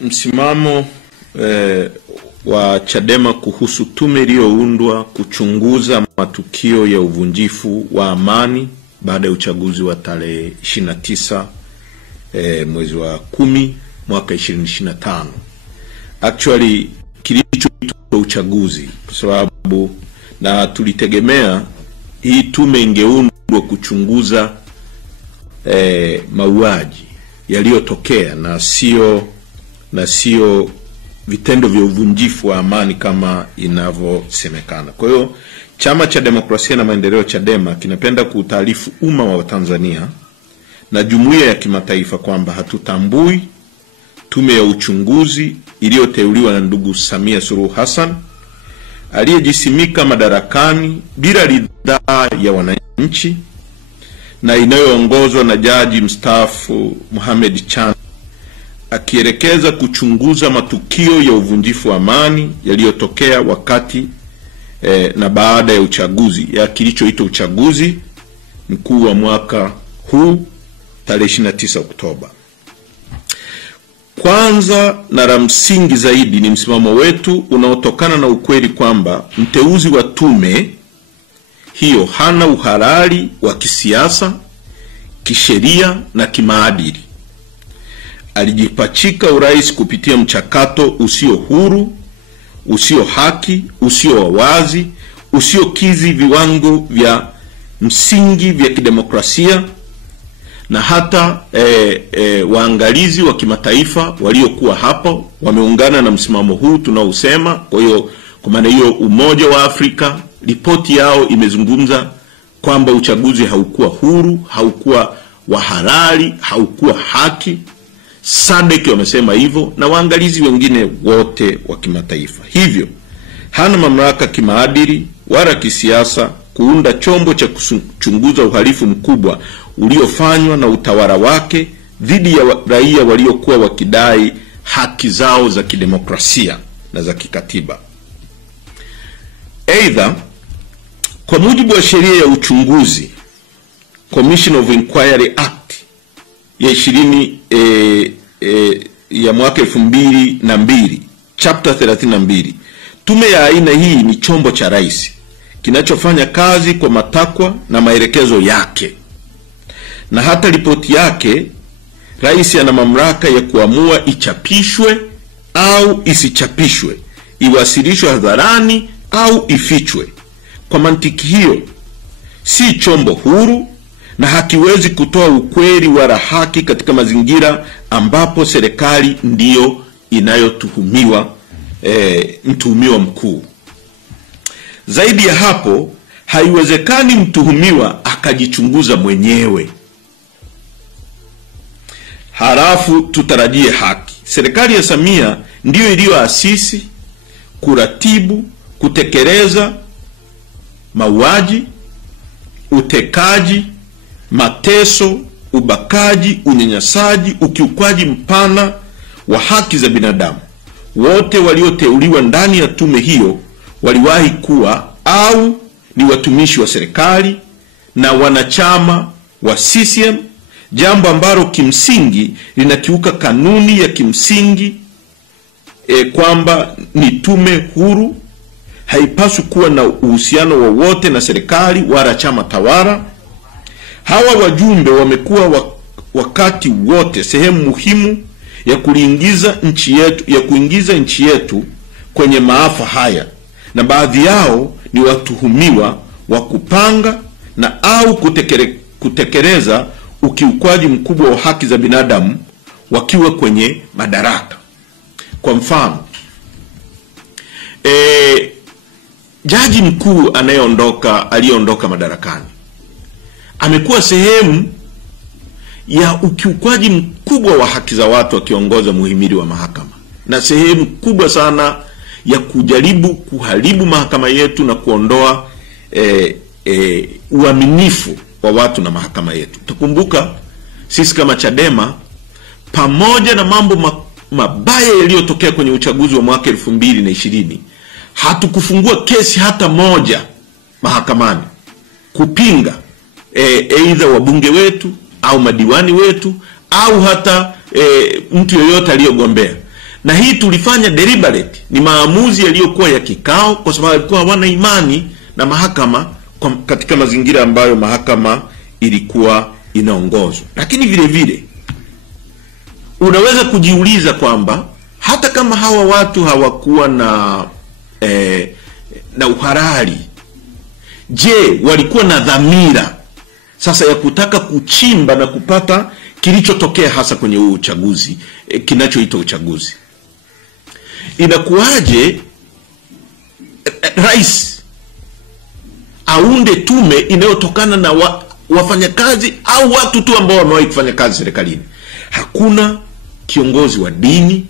Msimamo wa Chadema kuhusu tume iliyoundwa kuchunguza matukio ya uvunjifu wa amani baada ya uchaguzi wa tarehe 29 mwezi wa 10 mwaka 2025. Actually kilichoitwa uchaguzi kwa sababu na tulitegemea hii tume ingeundwa kuchunguza mauaji yaliyotokea na sio vitendo vya uvunjifu wa amani kama inavyosemekana. Kwa hiyo Chama cha Demokrasia na Maendeleo Chadema kinapenda kuutaarifu umma wa Tanzania na jumuiya ya kimataifa kwamba hatutambui tume ya uchunguzi iliyoteuliwa na ndugu Samia Suluhu Hassan aliyejisimika madarakani bila ridhaa ya wananchi na inayoongozwa na jaji mstaafu Mohamed Chan, akielekeza kuchunguza matukio ya uvunjifu wa amani yaliyotokea wakati na baada ya uchaguzi ya kilichoitwa uchaguzi mkuu wa mwaka huu tarehe 29 Oktoba. Kwanza na la msingi zaidi ni msimamo wetu unaotokana na ukweli kwamba mteuzi wa tume hiyo hana uhalali wa kisiasa, kisheria na kimaadili. Alijipachika urais kupitia mchakato usio huru, usio haki, usio wazi, usiokizi viwango vya msingi vya kidemokrasia, na hata waangalizi wa kimataifa waliokuwa hapo wameungana na msimamo huu tunaousema. Kwa hiyo kwa maana hiyo Umoja wa Afrika ripoti yao imezungumza kwamba uchaguzi haukuwa huru, haukuwa wa halali, haukuwa haki. SADC wamesema hivyo na waangalizi wengine wote wa kimataifa. Hivyo hana mamlaka kimaadili wala kisiasa kuunda chombo cha kuchunguza uhalifu mkubwa uliofanywa na utawala wake dhidi ya raia waliokuwa wakidai haki zao za kidemokrasia na za kikatiba. Aidha, kwa mujibu wa sheria ya uchunguzi Commission of Inquiry Act ya 20 ya mwaka 2002 chapter 32, tume ya aina hii ni chombo cha rais kinachofanya kazi kwa matakwa na maelekezo yake, na hata ripoti yake rais ana mamlaka ya kuamua ichapishwe au isichapishwe, iwasilishwe hadharani au ifichwe. Kwa mantiki hiyo si chombo huru na hakiwezi kutoa ukweli wala haki katika mazingira ambapo serikali ndiyo inayotuhumiwa mtuhumiwa mkuu. Zaidi ya hapo, haiwezekani mtuhumiwa akajichunguza mwenyewe halafu tutarajie haki. Serikali ya Samia ndiyo iliyoasisi, kuratibu, kutekeleza mauaji, utekaji, mateso, ubakaji, unyanyasaji, ukiukwaji mpana wa haki za binadamu. Wote walioteuliwa ndani ya tume hiyo waliwahi kuwa au ni watumishi wa serikali na wanachama wa CCM, jambo ambalo kimsingi linakiuka kanuni ya kimsingi kwamba ni tume huru, haipaswi kuwa na uhusiano wowote na serikali wala chama tawala. Hawa wajumbe wamekuwa wakati wote sehemu muhimu ya kuingiza nchi yetu kwenye maafa haya, na baadhi yao ni watuhumiwa wa kupanga na au kutekeleza ukiukwaji mkubwa wa haki za binadamu wakiwa kwenye madaraka. Kwa mfano, jaji mkuu aliyeondoka madarakani amekuwa sehemu ya ukiukwaji mkubwa wa haki za watu akiongoza muhimili wa mahakama, na sehemu kubwa sana ya kujaribu kuharibu mahakama yetu na kuondoa uaminifu wa watu na mahakama yetu. Tukumbuka sisi kama Chadema, pamoja na mambo mabaya yaliyotokea kwenye uchaguzi wa mwaka 2020, hatukufungua kesi hata moja mahakamani kupinga aidha wabunge wetu au madiwani wetu au hata mtu yoyote aliyogombea. Na hii tulifanya deliberate, ni maamuzi yaliyokuwa ya kikao, kwa sababu walikuwa hawana imani na mahakama katika mazingira ambayo mahakama ilikuwa inaongozwa. Lakini vile vile unaweza kujiuliza kwamba hata kama hawa watu hawakuwa na uhalali, je, walikuwa na dhamira sasa ya kutaka kuchimba na kupata kilichotokea hasa kwenye uchaguzi, kinachoitwa uchaguzi? Inakuwaje rais aunde tume inayotokana na wafanyakazi au watu tu ambao wamewahi kufanya kazi serikalini? Hakuna kiongozi wa dini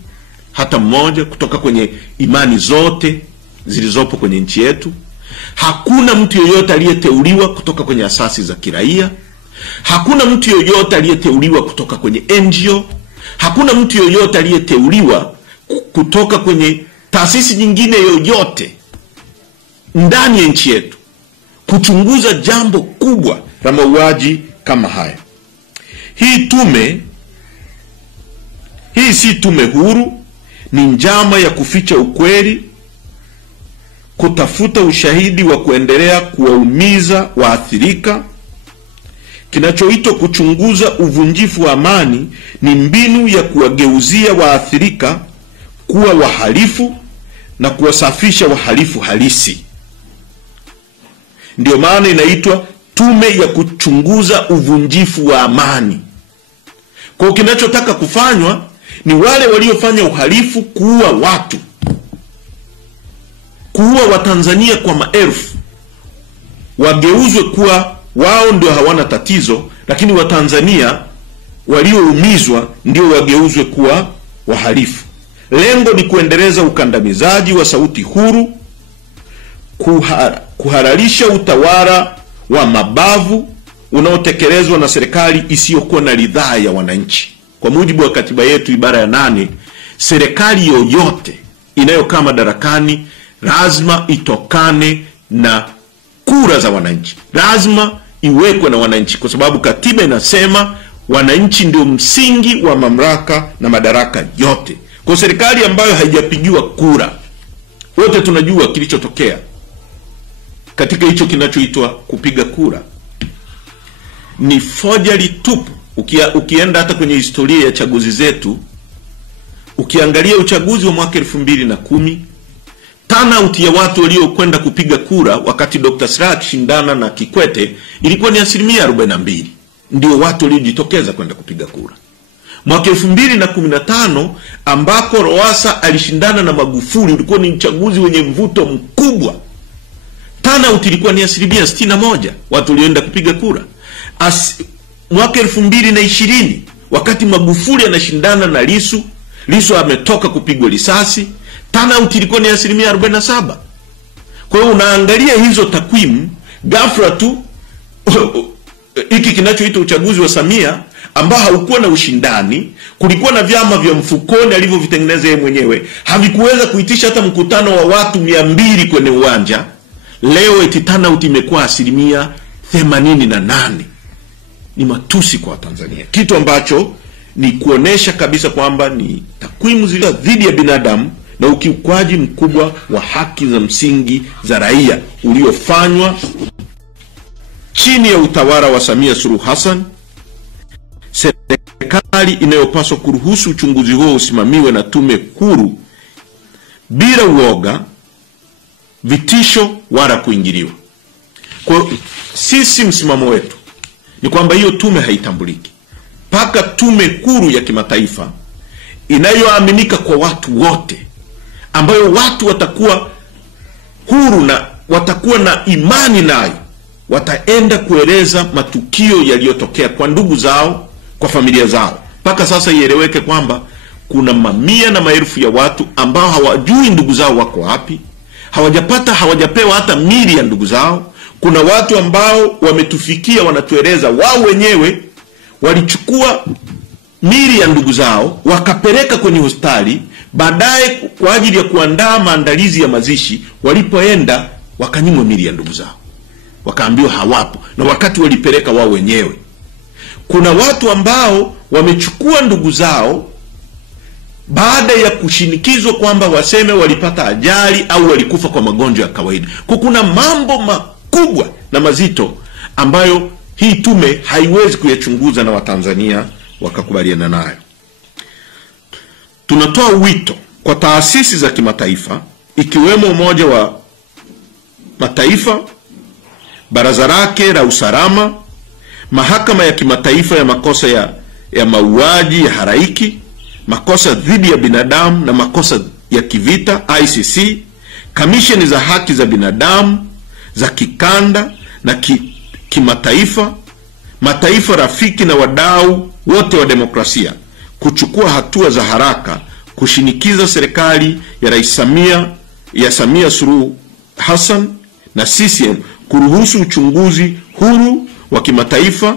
hata mmoja kutoka kwenye imani zote zilizopo kwenye nchi yetu. Hakuna mtu yoyote aliyeteuliwa kutoka kwenye asasi za kiraia. Hakuna mtu yoyote aliyeteuliwa kutoka kwenye NGO. Hakuna mtu yoyote aliyeteuliwa kutoka kwenye taasisi nyingine yoyote ndani ya nchi yetu kuchunguza jambo kubwa la mauaji kama haya. Hii si tume huru, ni njama ya kuficha ukweli, kutafuta ushahidi wa kuendelea kuwaumiza waathirika. Kinachoitwa kuchunguza uvunjifu wa amani ni mbinu ya kuwageuzia waathirika kuwa wahalifu na kuwasafisha wahalifu halisi. Ndio maana inaitwa tume ya kuchunguza uvunjifu wa amani. Kwa kinachotaka kufanywa ni wale waliofanya uhalifu, kuua watu, kuua Watanzania kwa maelfu, wageuzwe kuwa wao ndio hawana tatizo, lakini Watanzania walioumizwa ndio wageuzwe kuwa wahalifu. Lengo ni kuendeleza ukandamizaji wa sauti huru, kuhalalisha utawala wa mabavu unaotekelezwa na serikali isiyokuwa na ridhaa ya wananchi. Kwa mujibu wa katiba yetu ibara ya 8, serikali yoyote inayokaa madarakani lazima itokane na kura za wananchi, lazima iwekwe na wananchi, kwa sababu katiba inasema wananchi ndio msingi wa mamlaka na madaraka yote. Kwa serikali ambayo haijapigiwa kura, wote tunajua kilichotokea katika hicho kinachoitwa kupiga kura, ni forgery tupu. Ukienda hata kwenye historia ya chaguzi zetu, ukiangalia uchaguzi wa mwaka 2010, turnout ya watu waliokwenda kupiga kura wakati Dr. Slaa akishindana na Kikwete ilikuwa ni 42%. Ndio watu waliojitokeza kwenda kupiga kura. Mwaka 2015 ambako Lowassa alishindana na Magufuli, ulikuwa ni uchaguzi wenye mvuto mkubwa. Turnout ilikuwa ni 61% watu walioenda kupiga kura. Mwaka 2020 wakati Magufuli anashindana na Lissu ametoka kupigwa risasi, turnout ilikuwa ni 47%. Kwa hiyo unaangalia hizo takwimu, ghafla tu hiki kinachoitwa uchaguzi wa Samia ambao haukuwa na ushindani, kulikuwa na vyama vya mfukoni alivyovitengeneza yeye mwenyewe, havikuweza kuitisha hata mkutano wa watu 200 kwenye uwanja. Leo eti turnout imekuwa 88%. Ni matusi kwa Tanzania, kitu ambacho ni kuonesha kabisa kwamba ni takwimu zilizo dhidi ya binadamu na ukiukwaji mkubwa wa haki za msingi za raia uliofanywa chini ya utawala wa Samia Suluhu Hassan. Serikali inayopaswa kuruhusu uchunguzi huo usimamiwe na tume huru bila uoga, vitisho wala kuingiliwa. Kwa sisi msimamo wetu ni kwamba hiyo tume haitambuliki mpaka tume huru ya kimataifa inayoaminika kwa watu wote, ambayo watu watakuwa huru na watakuwa na imani nayo, wataenda kueleza matukio yaliyotokea kwa ndugu zao, kwa familia zao. Mpaka sasa ieleweke kwamba kuna mamia na maelfu ya watu ambao hawajui ndugu zao wako wapi, hawajapewa hata mili ya ndugu zao. Kuna watu ambao wametufikia wanatueleza wao wenyewe walichukua mili ya ndugu zao wakapeleka kwenye hospitali, baadaye kwa ajili ya kuandaa maandalizi ya mazishi, walipoenda wakanyimwa mili ya ndugu zao, wakaambiwa hawapo, na wakati walipeleka wao wenyewe. kuna watu ambao wamechukua ndugu zao baada ya kushinikizwa kwamba waseme walipata ajali au walikufa kwa magonjwa ya kawaida. Kuna mambo makubwa na mazito ambayo hii tume haiwezi kuyachunguza na Watanzania wakakubaliana nayo. Tunatoa wito kwa taasisi za kimataifa ikiwemo Umoja wa Mataifa, Baraza lake la Usalama, Mahakama ya Kimataifa ya Makosa ya Mauaji ya Halaiki, Makosa dhidi ya binadamu na makosa ya kivita ICC, kamisheni za haki za binadamu za kikanda na kimataifa, mataifa rafiki na wadau wote wa demokrasia kuchukua hatua za haraka kushinikiza serikali ya Rais Samia Suluhu Hassan na CCM kuruhusu uchunguzi huru wa kimataifa.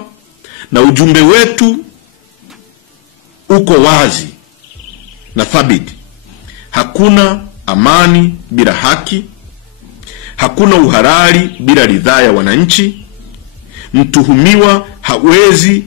Na ujumbe wetu uko wazi na thabiti: hakuna amani bila haki, hakuna uhalali bila ridhaa ya wananchi, mtuhumiwa hawezi